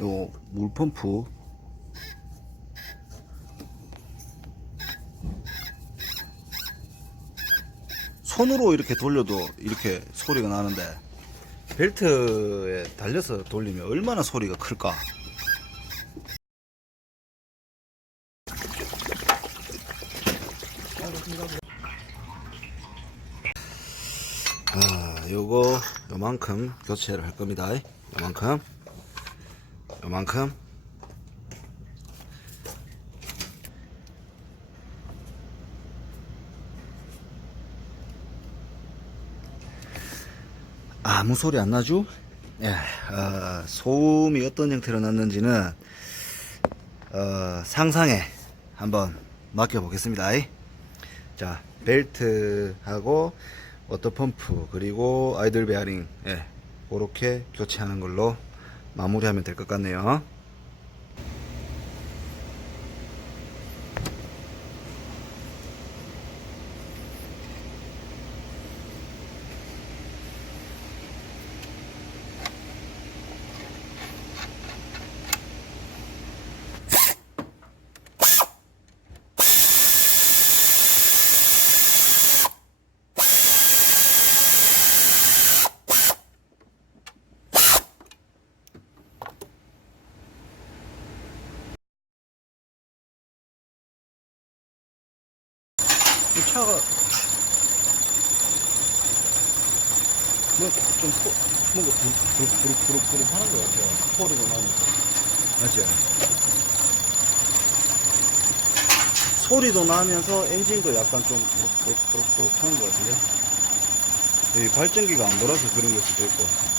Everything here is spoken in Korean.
요 물펌프 손으로 이렇게 돌려도 이렇게 소리가 나는데 벨트에 달려서 돌리면 얼마나 소리가 클까. 요만큼 교체를 할 겁니다. 요만큼 아무 소리 안 나죠? 예, 소음이 어떤 형태로 났는지는 상상에 한번 맡겨 보겠습니다. 자, 벨트하고 워터펌프 그리고 아이들 베어링, 예, 그렇게 교체하는 걸로 마무리하면 될 것 같네요. 이 차가 좀 뭔가 부룩부룩 하는 것 같아요. 소리가 나면서. 맞지? 소리도 나면서 엔진도 약간 좀 부룩부룩 하는 것 같은데? 이 발전기가 안 돌아서 그런 걸 수도 있고.